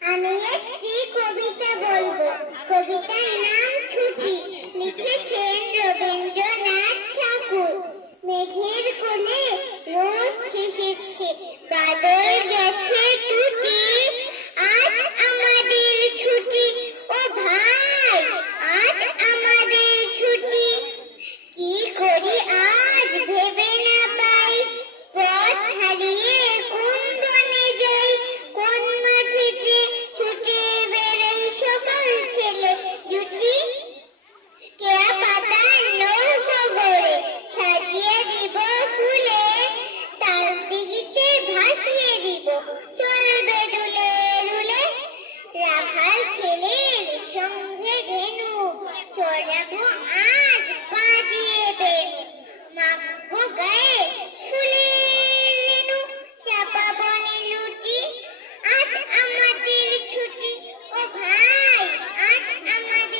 আমি একটি কবিতা বলবো। কবিতার নাম ছুটি। লিখেছেন রবীন্দ্রনাথ ঠাকুর। মেঘের কোলে রোদ হেসেছে, বাদল গেছে টুটি। আজ আমাদের ছুটি, ও ভাই, আজ আমাদের ছুটি। কি করি আজ ভেবে না পাই, পথ হারিয়ে কোন বনে যাই, কোন মাঠেতে ছুটে বেড়াই সকল ছেলে জুটি। কেয়া পাতার নৌকো গড়ে সাজিয়ে দিব ফুলে, তাল দিঘিতে ভাসিয়ে দিব চলবে দুলে দুলে। রাখাল ছেলের সঙ্গে ধেনু চড়াবো আজ বাজিয়ে বেনু, মাখবো গায়ে ফুলের রেণু, চাপাবো নীলুটি। আজ আমাদের ছুটি, ও ভাই, আজ আমাদের